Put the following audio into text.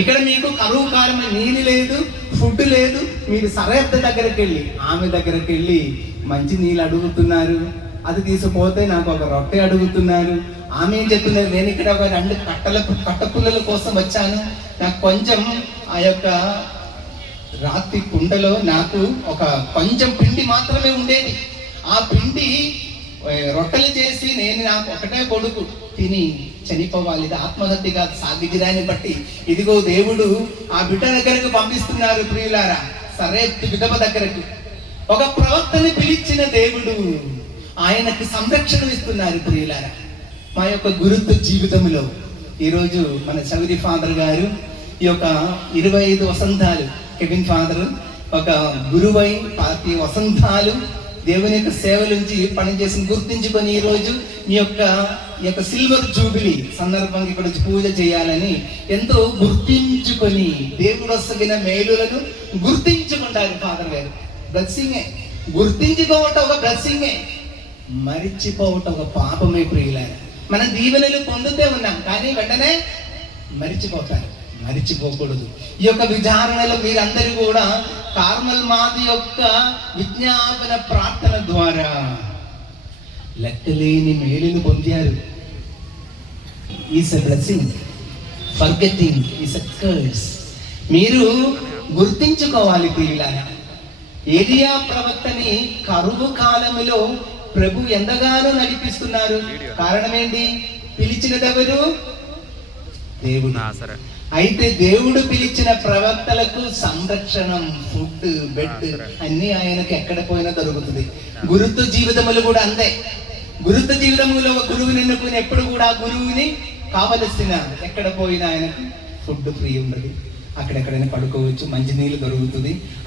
ఇక్కడ మీకు కరువు కాలం నీళ్ళు లేదు, ఫుడ్ లేదు. మీరు సరహద్దు దగ్గరికి వెళ్ళి ఆమె దగ్గరికి వెళ్ళి మంచి నీళ్ళు అడుగుతున్నారు. అది తీసుకుపోతే నాకు ఒక రొట్టె అడుగుతున్నారు. ఆమె ఏం చెప్తున్నారు, నేను ఇక్కడ ఒక 2 కట్టపుల్లల కోసం వచ్చాను, నాకు కొంచెం ఆ యొక్క రాతి కుండలో నాకు ఒక కొంచెం పిండి మాత్రమే ఉండేది. ఆ పిండి రొట్టెలు చేసి నాకు ఒకటే కొడుకు తిని చనిపోవాలి, ఇది ఆత్మహత్యగా సాగిరాన్ని బట్టి ఇదిగో దేవుడు ఆ బిడ్డ దగ్గరకు పంపిస్తున్నారు. ప్రియులారా, సరేత్ విధవ దగ్గరకు ఒక ప్రవక్తని పిలిచిన దేవుడు ఆయనకు సంరక్షణ ఇస్తున్నారు. ప్రియులారా, మా యొక్క గురుత్వ జీవితంలో ఈరోజు మన చౌదరి ఫాదర్ గారు ఈ యొక్క 25 వసంతాలు, కెవిన్ ఫాదర్ ఒక గురువై 25 వసంతాలు దేవుని యొక్క సేవలుంచి పనిచేసి గుర్తించుకొని ఈరోజు ఈ యొక్క సిల్వర్ జూబిలీ సందర్భంగా ఇక్కడ పూజ చేయాలని ఎంతో గుర్తించుకొని దేవుడు వస్తున్న మేలులను గుర్తించుకుంటారు ఫాదర్ గారు. బ్లెస్సింగే, గుర్తించుకోవటం ఒక బ్లెస్సింగే, మరిచిపోవటం ఒక పాపమే. ప్రియులారా, మనం దీవెనలు పొందుతూ ఉన్నాం, కానీ వెంటనే మరిచిపోతారు. మరిచిపోకూడదు. ఈ యొక్క విచారణలో మీరందరూ కూడా కార్మల్ మాత యొక్క విజ్ఞాపన ప్రార్థన ద్వారా లెక్కలేని మేలును పొందారు. Is a blessing, forgetting is a curse. మీరు గుర్తించుకోవాలి ప్రియులారా. ఏలియా ప్రవక్తని కరువు కాలములో ప్రభు ఎంతగానో నడిపిస్తున్నారు. కారణం ఏంటి? పిలిచినదెవరు? దేవుడు. అయితే దేవుడు పిలిచిన ప్రవక్తలకు సంరక్షణం, ఫుడ్, బెడ్ అన్ని ఆయనకు ఎక్కడ పోయినా దొరుకుతుంది. గురుత్వ జీవితములు కూడా అంతే. గురుత్వ జీవితములో ఒక గురువుని ఎన్నుకుని ఎప్పుడు కూడా గురువుని కావలసిన ఎక్కడ పోయినా ఆయనకు ఫుడ్ ఫ్రీ ఉండదు. అక్కడెక్కడైనా పడుకోవచ్చు, మంచి నీళ్ళు దొరుకుతుంది.